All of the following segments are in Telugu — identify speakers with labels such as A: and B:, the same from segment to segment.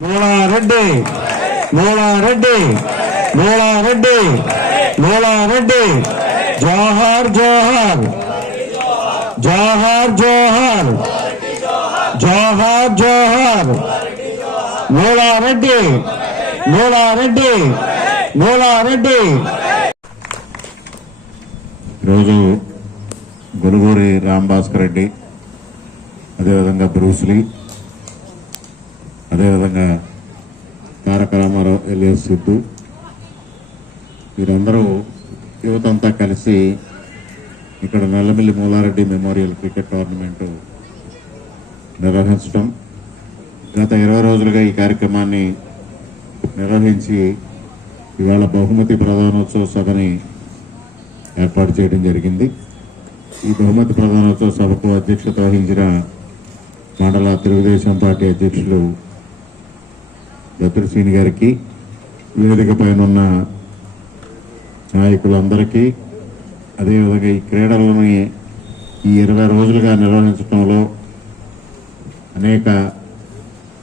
A: మూలారెడ్డి మూలారెడ్డి మూలారెడ్డి మూలారెడ్డి జోహార్ జోహార్ జోహార్ జోహార్ జోహార్ జోహార్ మూలారెడ్డి మూలారెడ్డి మూలారెడ్డి
B: ఈరోజు గురుగూరి రాంభాస్కర్ రెడ్డి అదేవిధంగా బ్రూస్లీ అదేవిధంగా తారక రామారావు ఎల్ఎస్ సిద్ధు వీరందరూ యువతంతా కలిసి ఇక్కడ Nallamilli Mulareddy memorial cricket tournament నిర్వహించడం గత ఇరవై రోజులుగా ఈ కార్యక్రమాన్ని నిర్వహించి ఇవాళ బహుమతి ప్రధానోత్సవ సభని ఏర్పాటు చేయడం జరిగింది. ఈ బహుమతి ప్రధానోత్సవ సభకు అధ్యక్షత వహించిన మండల తెలుగుదేశం పార్టీ అధ్యక్షులు దత్తుశ్రీని గారికి వేదిక పైన ఉన్న నాయకులందరికీ అదేవిధంగా ఈ క్రీడలని ఈ ఇరవై రోజులుగా నిర్వహించడంలో అనేక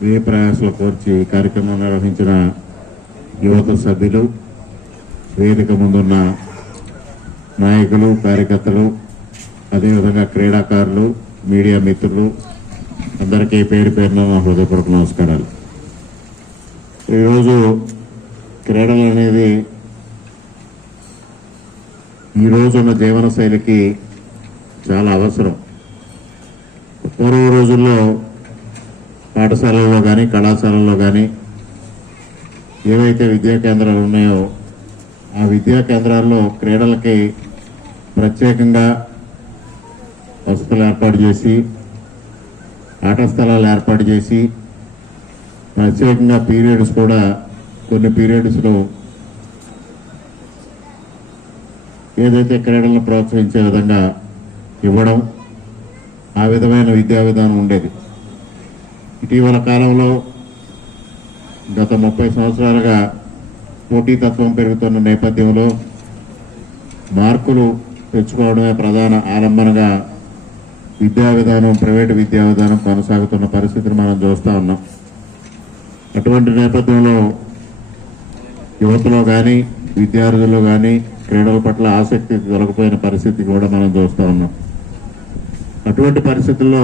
B: వ్యయ ప్రయాసాలు కోర్చి కార్యక్రమం నిర్వహించిన యువత సభ్యులు వేదిక ముందున్న నాయకులు కార్యకర్తలు అదేవిధంగా క్రీడాకారులు మీడియా మిత్రులు అందరికీ పేరు పేరున నా హృదయపూర్వక నమస్కారాలు. ఈరోజు క్రీడలు అనేది ఈ రోజున్న జీవన శైలికి చాలా అవసరం. పూర్వ రోజుల్లో పాఠశాలల్లో కానీ కళాశాలల్లో కానీ ఏవైతే విద్యా కేంద్రాలు ఉన్నాయో ఆ విద్యా కేంద్రాల్లో క్రీడలకి ప్రత్యేకంగా వసతులు ఏర్పాటు చేసి ఆట స్థలాలు ఏర్పాటు చేసి ప్రత్యేకంగా పీరియడ్స్ కూడా కొన్ని పీరియడ్స్లో ఏదైతే క్రీడలను ప్రోత్సహించే విధంగా ఇవ్వడం ఆ విధమైన విద్యా విధానం ఉండేది. ఇటీవల కాలంలో గత ముప్పై సంవత్సరాలుగా పోటీతత్వం పెరుగుతున్న నేపథ్యంలో మార్కులు తెచ్చుకోవడమే ప్రధాన ఆలంబనగా విద్యా విధానం ప్రైవేటు విద్యా విధానం కొనసాగుతున్న పరిస్థితిని మనం చూస్తూ ఉన్నాం. అటువంటి నేపథ్యంలో యువతలో కానీ విద్యార్థుల్లో కానీ క్రీడల పట్ల ఆసక్తి దొరకపోయిన పరిస్థితి కూడా మనం చూస్తూ ఉన్నాం. అటువంటి పరిస్థితుల్లో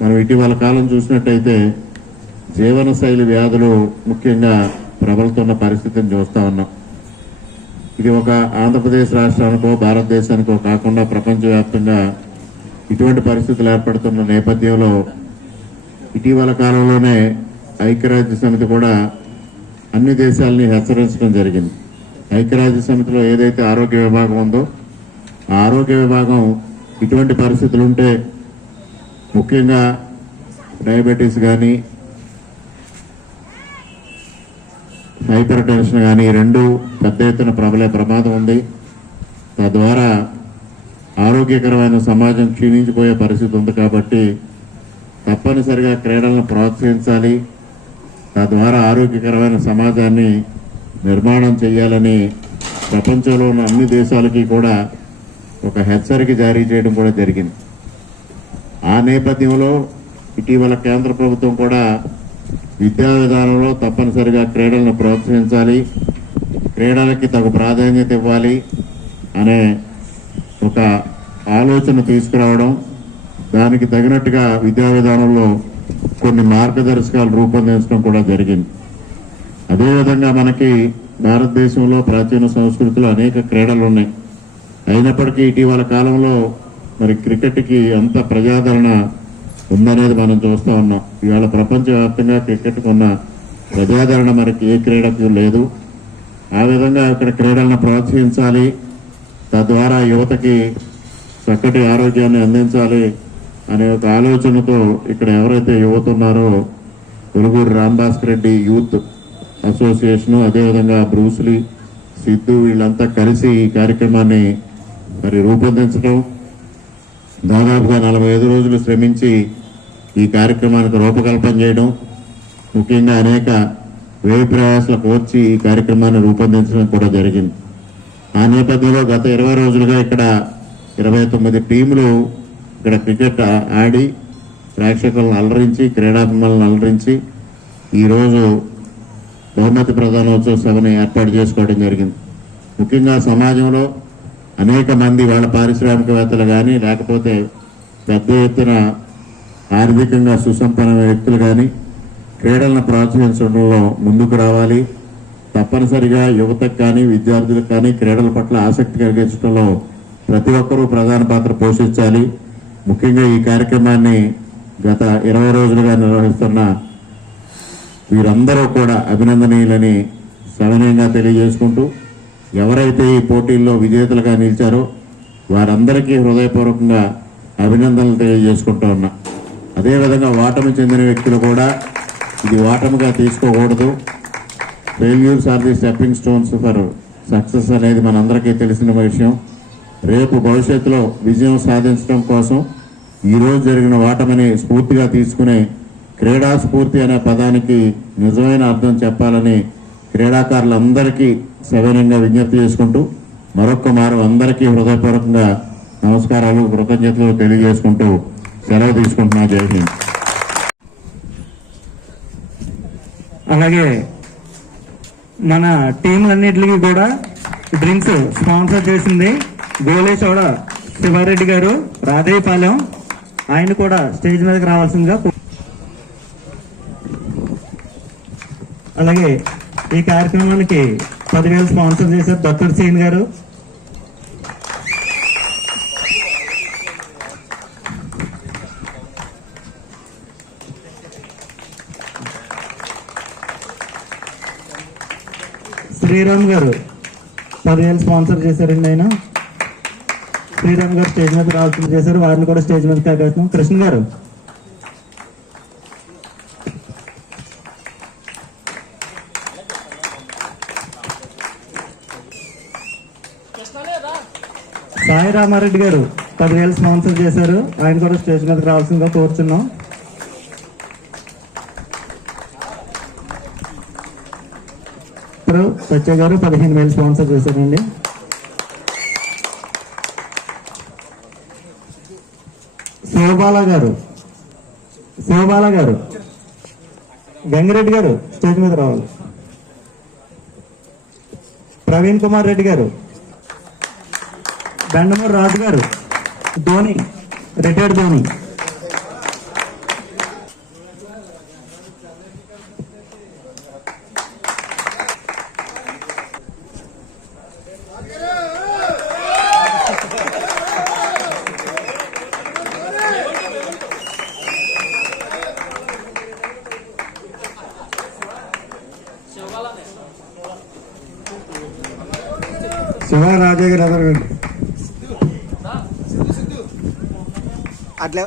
B: మనం ఇటీవల కాలం చూసినట్టయితే జీవనశైలి వ్యాధులు ముఖ్యంగా ప్రబలుతున్న పరిస్థితిని చూస్తూ ఉన్నాం. ఇది ఒక ఆంధ్రప్రదేశ్ రాష్ట్రానికో భారతదేశానికో కాకుండా ప్రపంచవ్యాప్తంగా ఇటువంటి పరిస్థితులు ఏర్పడుతున్న నేపథ్యంలో ఇటీవల కాలంలోనే ఐక్యరాజ్య సమితి కూడా అన్ని దేశాలని హెచ్చరించడం జరిగింది. ఐక్యరాజ్య సమితిలో ఏదైతే ఆరోగ్య విభాగం ఉందో ఆ ఆరోగ్య విభాగం ఇటువంటి పరిస్థితులు ఉంటే ముఖ్యంగా డయాబెటీస్ కానీ హైపర్ టెన్షన్ కానీ రెండు పెద్ద ఎత్తున ప్రబలే ప్రమాదం ఉంది. తద్వారా ఆరోగ్యకరమైన సమాజం క్షీణించిపోయే పరిస్థితి ఉంది కాబట్టి తప్పనిసరిగా క్రీడలను ప్రోత్సహించాలి. తద్వారా ఆరోగ్యకరమైన సమాజాన్ని నిర్మాణం చేయాలని ప్రపంచంలో ఉన్న అన్ని దేశాలకి కూడా ఒక హెచ్చరిక జారీ చేయడం కూడా జరిగింది. ఆ నేపథ్యంలో ఇటీవల కేంద్ర ప్రభుత్వం కూడా విద్యా విధానంలో తప్పనిసరిగా క్రీడలను ప్రోత్సహించాలి. క్రీడలకి తగు ప్రాధాన్యత ఇవ్వాలి అనే ఒక ఆలోచన తీసుకురావడం దానికి తగినట్టుగా విద్యా విధానంలో కొన్ని మార్గదర్శకాలు రూపొందించడం కూడా జరిగింది. అదేవిధంగా మనకి భారతదేశంలో ప్రాచీన సంస్కృతిలో అనేక క్రీడలు ఉన్నాయి అయినప్పటికీ ఇటీవల కాలంలో మరి క్రికెట్కి అంత ప్రజాదరణ ఉందనేది మనం చూస్తూ ఉన్నాం. ఇవాళ ప్రపంచవ్యాప్తంగా క్రికెట్కు ఉన్న ప్రజాదరణ మనకి ఏ క్రీడకు లేదు. ఆ విధంగా ఇక్కడ క్రీడలను ప్రోత్సహించాలి. తద్వారా యువతకి చక్కటి ఆరోగ్యాన్ని అందించాలి అనే ఒక ఆలోచనతో ఇక్కడ ఎవరైతే యువత ఉన్నారో కొలుగూరు రాంభాస్కర్ రెడ్డి యూత్ అసోసియేషను అదేవిధంగా బ్రూస్లీ సిద్ధు వీళ్ళంతా కలిసి ఈ కార్యక్రమాన్ని మరి రూపొందించడం దాదాపుగా నలభై ఐదు రోజులు శ్రమించి ఈ కార్యక్రమానికి రూపకల్పన చేయడం ముఖ్యంగా అనేక వ్యయ ప్రయాసాలకు వచ్చి ఈ కార్యక్రమాన్ని రూపొందించడం కూడా జరిగింది. ఆ నేపథ్యంలో గత ఇరవై రోజులుగా ఇక్కడ ఇరవై తొమ్మిది టీములు ఇక్కడ క్రికెట్ ఆడి ప్రేక్షకులను అలరించి క్రీడాభిమానులను అలరించి ఈరోజు బహుమతి ప్రధానోత్సవ సభని ఏర్పాటు చేసుకోవడం జరిగింది. ముఖ్యంగా సమాజంలో అనేక మంది వాళ్ళ పారిశ్రామికవేత్తలు కానీ లేకపోతే పెద్ద ఎత్తున ఆర్థికంగా సుసంపన్న వ్యక్తులు కానీ క్రీడలను ప్రోత్సహించడంలో ముందుకు రావాలి. తప్పనిసరిగా యువతకు కానీ విద్యార్థులకు కానీ క్రీడల పట్ల ఆసక్తి కలిగించడంలో ప్రతి ఒక్కరూ ప్రధాన పాత్ర పోషించాలి. ముఖ్యంగా ఈ కార్యక్రమాన్ని గత ఇరవై రోజులుగా నిర్వహిస్తున్న వీరందరూ కూడా అభినందనీయులని సవినయంగా తెలియజేసుకుంటూ ఎవరైతే ఈ పోటీల్లో విజేతలుగా నిలిచారో వారందరికీ హృదయపూర్వకంగా అభినందనలు తెలియజేసుకుంటూ ఉన్నా. అదేవిధంగా ఓటమి చెందిన వ్యక్తులు కూడా ఇది ఓటమిగా తీసుకోకూడదు. Failures are the stepping stones for success అనేది మనందరికీ తెలిసిన విషయం. రేపు భవిష్యత్తులో విజయం సాధించడం కోసం ఈ రోజు జరిగిన ఓటమిని స్ఫూర్తిగా తీసుకునే క్రీడా స్ఫూర్తి అనే పదానికి నిజమైన అర్థం చెప్పాలని క్రీడాకారులందరికీ సవినంగా విజ్ఞప్తి చేసుకుంటూ మరొక్క మారు అందరికీ హృదయపూర్వకంగా నమస్కారాలు కృతజ్ఞతలు తెలియజేసుకుంటూ సెలవు తీసుకుంటున్నా. జై హింద్.
A: అలాగే మన టీంలన్నిటికీ కూడా డ్రింక్స్ స్పాన్సర్ చేసింది గోలేశోడ శివారెడ్డి గారు రాధేయపాలెం ఆయన కూడా స్టేజ్ మీదకి రావాల్సిందిగా అలాగే ఈ కార్యక్రమానికి పదివేలు స్పాన్సర్ చేశారు దత్తుడు సేన్ గారు. శ్రీరామ్ గారు పదివేలు స్పాన్సర్ చేశారండి ఆయన. శ్రీరామ్ గారు స్టేజ్ మీద రావాల్సింది చేశారు. వారిని కూడా స్టేజ్ మీద కాకేస్తున్నాం కృష్ణ గారు సాయి రామారెడ్డి గారు పదివేలు స్పాన్సర్ చేశారు. ఆయన కూడా స్టేజ్ మీదకి రావాల్సిందిగా కోరుచున్నాం. ఇప్పుడు సత్య గారు పదిహేను వేలు స్పాన్సర్ చేశారండి. శివబాల గారు శివబాల గారు గంగిరెడ్డి గారు స్టేజ్ మీద రావాలి. ప్రవీణ్ కుమార్ రెడ్డి గారు బెండమూరు రాజు గారు ధోని రిటైర్డ్ ధోని. శివరాజే గారు ఎదురు
C: అట్లా.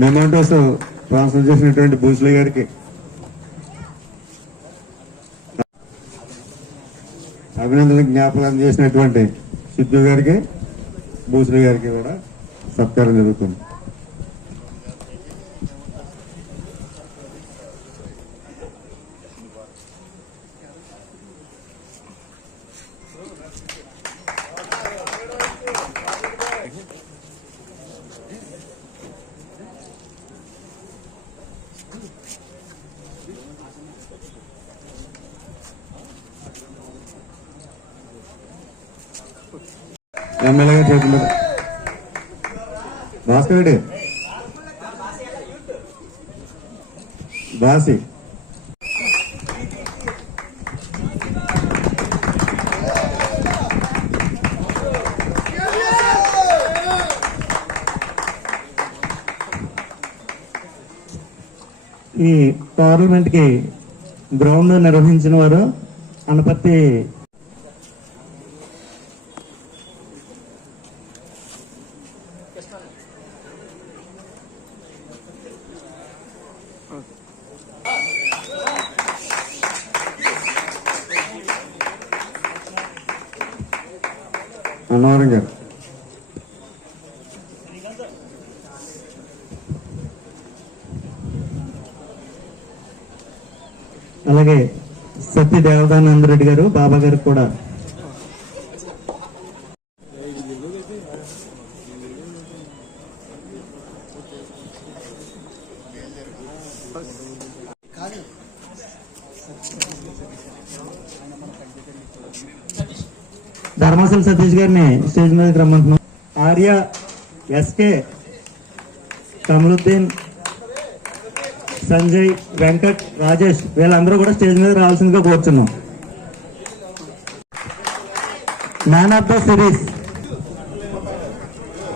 A: మెమోటోస్ ట్రాన్స్ఫర్ చేసినటువంటి భూస్లీ గారికి. అభినందన జ్ఞాపకం చేసినటువంటి సిద్ధు గారికి భూస్లీ గారికి కూడా సత్కారం జరుగుతుంది. ఎమ్మెల్యే చేతులు భాస్కర్ రెడ్డి. బాసి ఈ పార్లమెంట్కి గ్రౌండ్ నిర్వహించిన వారు అనపర్తి
D: అన్నవరం గారు
A: అలాగే సత్య దేవదానంద రెడ్డి గారు బాబా గారు కూడా ధర్మాసల సతీష్ గారిని స్టేజ్ మీదకి రమ్మంటున్నాం. ఆర్య ఎస్కే కమలుద్దీన్ సంజయ్ వెంకట్ రాజేష్ వీళ్ళందరూ కూడా స్టేజ్ మీద రావాల్సిందిగా కోరుతున్నాం man of the series.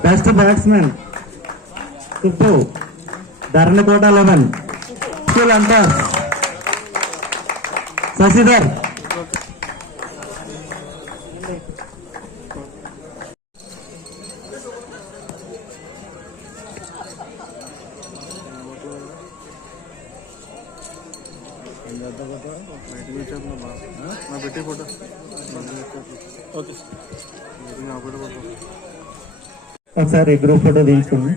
A: Best batsman. Tuppu Dharanakota eleven. School Sasidhar. ఒకసారి గ్రూప్ ఫోటో తీయించుకోండి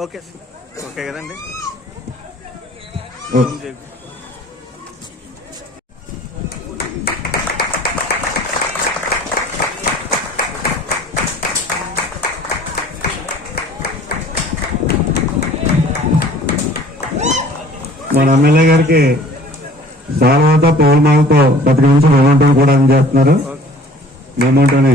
C: ఓకే ఓకే కదండి.
D: మన ఎమ్మెల్యే గారికి సాల్వాతో పౌర్మాలతో ప్రతి నిమిషం మెమోటో కూడా అందజేస్తున్నారు. మెమోటోని